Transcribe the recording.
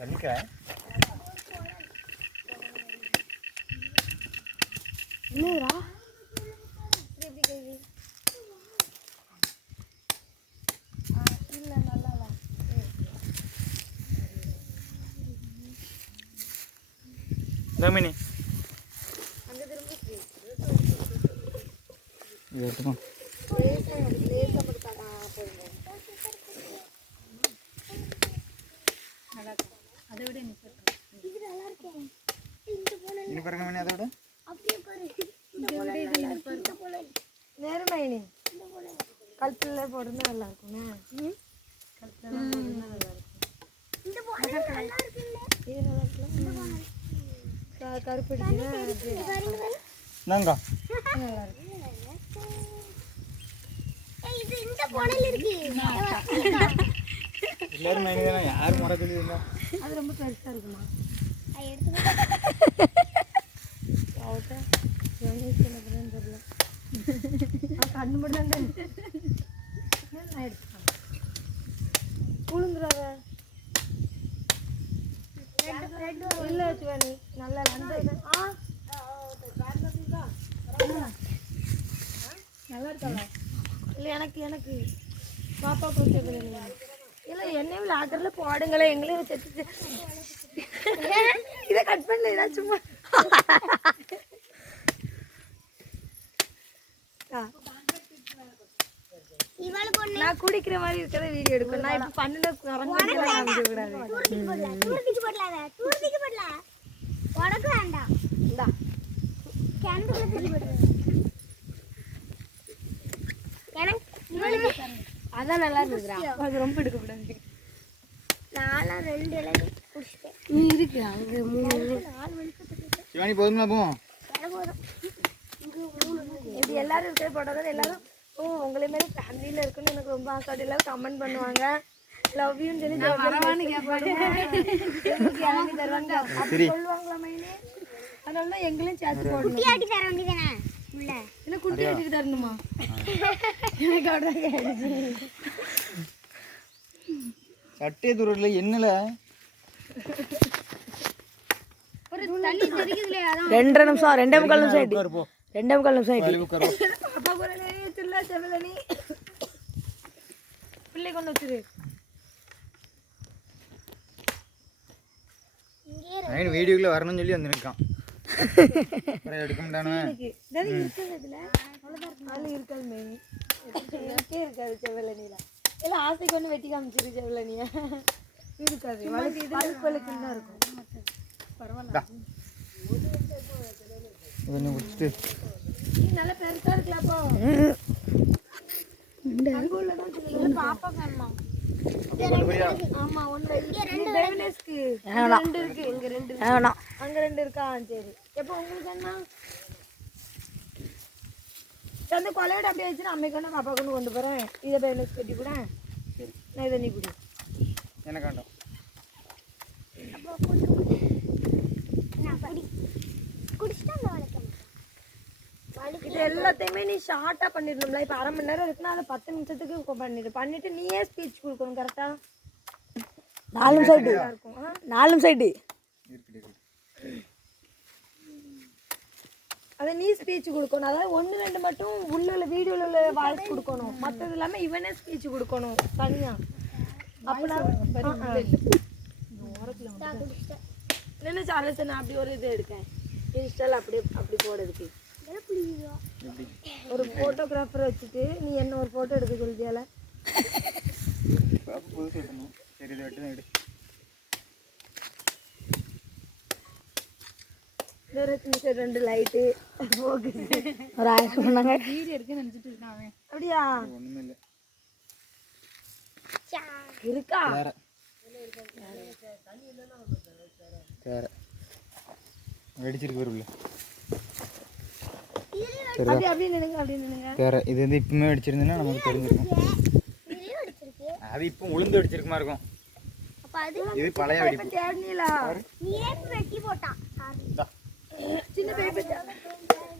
தண்ணிக்கா என்னடா இல்ல நல்லா இல்ல தமினி அங்க திரும்ப ஏத்துமா லேசா மட்டும் போடுங்க அதை விட இது நல்லா இருக்கே இந்த போல இனி பாருங்க மணி அதோட அப்படியே பாரு இந்த போல இந்த போல நேர்மைனி இந்த போல கல்பல்ல போடுனா நல்லா இருக்கும்னா கல்பல்ல போடுனா நல்லா இருக்கும் இந்த போல நல்லா இருக்குல்ல இது நல்லா இருக்குல்ல இந்த போல கருப்பு அடிக்குது பாருங்க நாங்க நல்லா இருக்கு ஏய் இது இந்த போலல இருக்கு எல்லாரும் மைனேனா யார் மர சொல்லிருந்தா அது ரொம்ப பெருசா இருக்குமா ஐ எடுத்து ஆவுதா யோனிஸ்ல பிரேம் தெரியல கண்ணு மட்டும் தான் நான் எடுத்துறேன் புளுங்குறவ ரெட் இல்ல சுவனி நல்லா அந்த நல்லா இருக்கா இல்ல எனக்கு பாப்பா போட்டு இல்ல என்னையும் லாக்கர்ல போடுங்களே எங்களையும் செத்து இதை கட் பண்ணல சும்மா நான் குடிக்கிற மாதிரி இருக்கிற வீடியோ எடுப்பேன் நான் இப்ப பண்ணல காமிக்க அதான் நல்லா இருக்குதுடா அது ரொம்ப எடுக்க கூடாது நாளா 2 இளநீ குடிச்சிட்டேன் நீ இருக்கு அங்க 3 4 வெளிச்சத்துக்கு சிவானி போதுமா போவோம் போதும் இங்க 3 இது எல்லாரும் இருக்கே போட்டது எல்லாரும் உங்களே மாதிரி ஃபேமிலில இருக்குன்னு எனக்கு ரொம்ப ஆசை எல்லாரும் கமெண்ட் பண்ணுவாங்க லவ் யூ சொல்லி வரவான்னு கேட்பாங்க எனக்கு தருவாங்க அப்படி சொல்லுவாங்களா மைனே அதனால தான் எங்களையும் சேர்த்து போடணும் குட்டி ஆட்டி தர வேண்டியதானே உள்ள என்ன குட்டி ஆட்டிக்கு தரணுமா எனக்கு அப்படியே சட்டை தூரல என்னல ஒரு தண்ணி தெரிக்குதுல அதான் 2 நிமிஷம் 2 முக்கால் நிமிஷம் ஆயிட்டு 2 முக்கால் நிமிஷம் ஆயிட்டு பாப்பா குரலே ஏத்துல செவலனி பிள்ளை கொண்டு வச்சிரு நான் வீடியோக்குள்ள வரணும்னு சொல்லி வந்திருக்கான் அப்புறம் எடுக்க மாட்டானே டேய் இருக்குதுல அவ்வளவுதான் ஆளு இருக்காது மேனி எனக்கே இருக்காது செவலனில இல்ல ஆசைக்கு ஒன்று வெட்டி காமிச்சிரு செவலனியா இருக்காது வழுக்கு தான் இருக்கும் பரவாயில்ல கொஞ்சம் குடிச்சிட்டு நல்ல பெருசா இருக்கலாப்பா அங்க உள்ளதான் சொல்லுங்க பாப்பா வேணுமா ஆமா ஒன்று இங்க 2 டேவினஸ்க்கு 2 இருக்கு இங்க 2 வேணாம் அங்க 2 இருக்கா சரி எப்போ உங்களுக்கு என்ன அந்த கொலையோட அப்படியே வச்சுட்டு அம்மைக்கு ஒன்று பாப்பா கொண்டு போகிறேன் இதை பேலன்ஸ் கட்டி கூட நான் இதை நீ குடி எனக்கு வேண்டாம் இது எல்லாத்தையுமே நீ ஷார்ட்டா பண்ணிடணும்ல இப்போ 1/2 மணி நேரம் இருக்குன்னா அதை 10 நிமிஷத்துக்கு பண்ணிட்டு நீயே ஸ்பீச் கொடுக்கணும் கரெக்டா 4 நிமிஷம் இருக்கும் 4 நிமிஷம் அதை நீ ஸ்பீச் கொடுக்கணும் அதாவது 1-2 மட்டும் உள்ள வீடியோல உள்ள வாய்ஸ் கொடுக்கணும் மற்றது இல்லாமல் இவனே ஸ்பீச் கொடுக்கணும் தனியா அப்படின்னா நின்று சார்லஸ் நான் அப்படி ஒரு இது எடுக்கேன் இன்ஸ்டால் அப்படி போடுறதுக்கு ஒரு போட்டோகிராஃபர் வச்சுட்டு நீ என்ன ஒரு போட்டோ எடுக்க சொல்லியால சரி இது வெட்டு எடு ரெண்டு லைட்டு ஒரு 1000 சொன்னாங்க வீடியோ இருக்குன்னு நினைச்சிட்டு இருக்கான் அப்படியா ஒண்ணுமே இல்ல இருக்கா வேற வெடிச்சிருக்கு வரும்ல அப்படி நினைங்க வேற இது வந்து இப்பவுமே வெடிச்சிருந்தா நமக்கு தெரிஞ்சிருக்கும் அது இப்போ உளுந்து வெடிச்சிருக்குமா இருக்கும் இது பழைய வெடிப்பு தேடனீங்களா நீ வெட்டி போட்டா சின்ன பேப்பர்